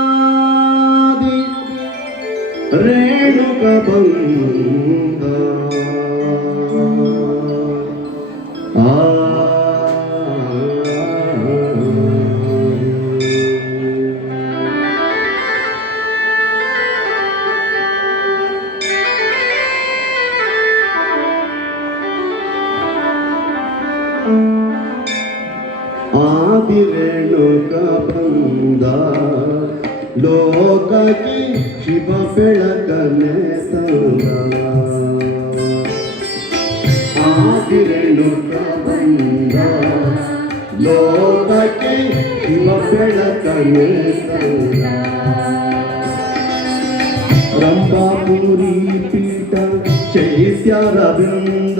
ఆది రేణుక బంధ ఆ ಆದಿ ರೇಣುಕ ಬಂದ ಲೋಕಕ್ಕೆ ಶಿವ ಬೆಳಕನೆ ತಂದ ಆದಿ ರೇಣುಕ ಬಂದ ಲೋಕಕ್ಕೆ ಶಿವ ಬೆಳಕನೆ ತಂದ ರಂಭಾಪುರಿ ಪೀಠ ಚೈತ್ಯರ ಬೃಂದ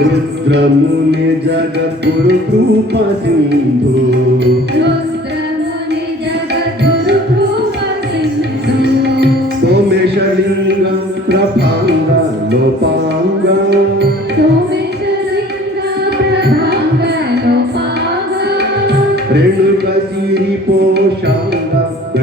రుద్రముని జగద్గురు కృప సింధు సోమేశలింగం ప్రభాంగ లోపాంగ. రేణుక సిరి పోషాంగ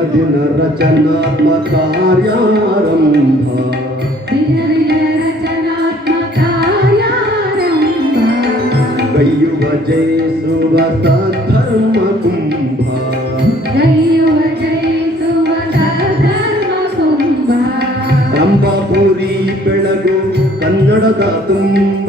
ದಿನ ದಿನ ರಚನಾತ್ಮಕ ಕಾರ್ಯಾರಂಭ ಕೈಯುವ ಜಯಿಸುವ ಧರ್ಮ ಕುಂಭ ರಂಭಾಪುರಿ ಬೆಳಗು ಕನ್ನಡದ ತುಂಬ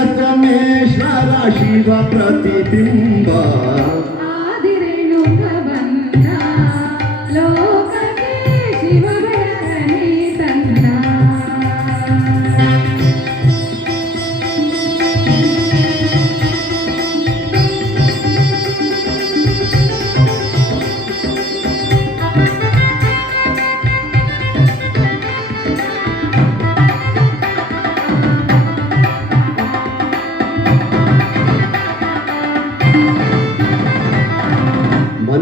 Essa mesma da Giva pra te.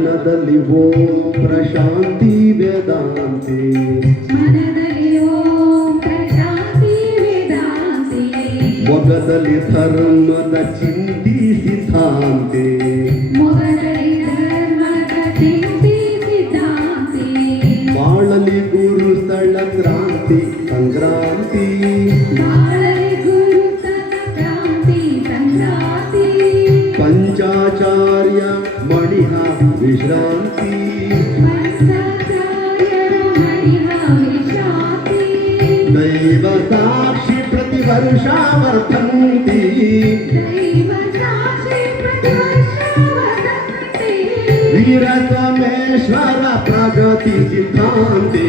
ಮನದಲ್ಲಿ ಓಂ ಪ್ರಶಾಂತಿ ವೇದಾಂತಿ ಮೊಗದಲ್ಲಿ ಧರ್ಮದ ಚಿಂತಿಸಿತಾಂತಿ ಬಾಳಲಿ ಗುರು ಸ್ಥಳ ಕ್ರಾಂತಿ ಸಂಕ್ರಾಂತಿ విశ్రాంతి. దైవ సాక్షి ప్రతి వర్షా వర్ధంతి వీరతమేశ్వర ప్రగతి సిద్ధాంతి.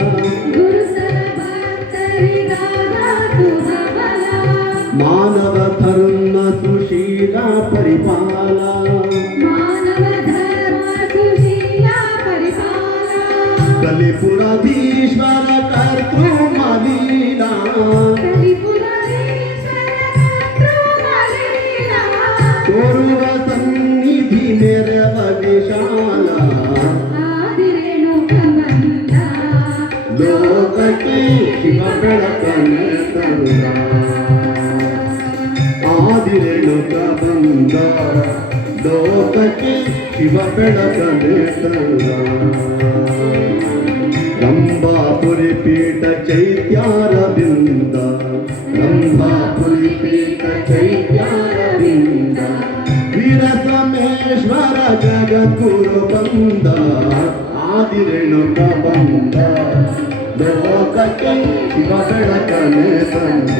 ಕಲಿಪುರಧೀಶ್ವರ ಕರ್ತೃ ಮಲೀಲ ಕಲಿಪುರಧೀಶ್ವರ ಕರ್ತೃಮಲೀಲ. ತೋರುವ ಸನ್ನಿಧಿ ನೆರವ ವಿಶಾಲ ಆದಿರೇಣುಕವಂದ. ಲೋಕಕ್ಕೆ ಶಿವ ಬೆಳಕನೆ ತಂದ ಆದಿರೇಣುಕ ಬಂದ ಲೋಕಕ್ಕೆ ಶಿವ ಬೆಳಕನೆ పీఠ చైత్యార బింద బ్రహ్మా పులి పీఠ చైత్యార బింద వీరసమేశ్వర జగద్గురు బంద ఆది రేణుక బంద లోకకై శివగణకనే సంద.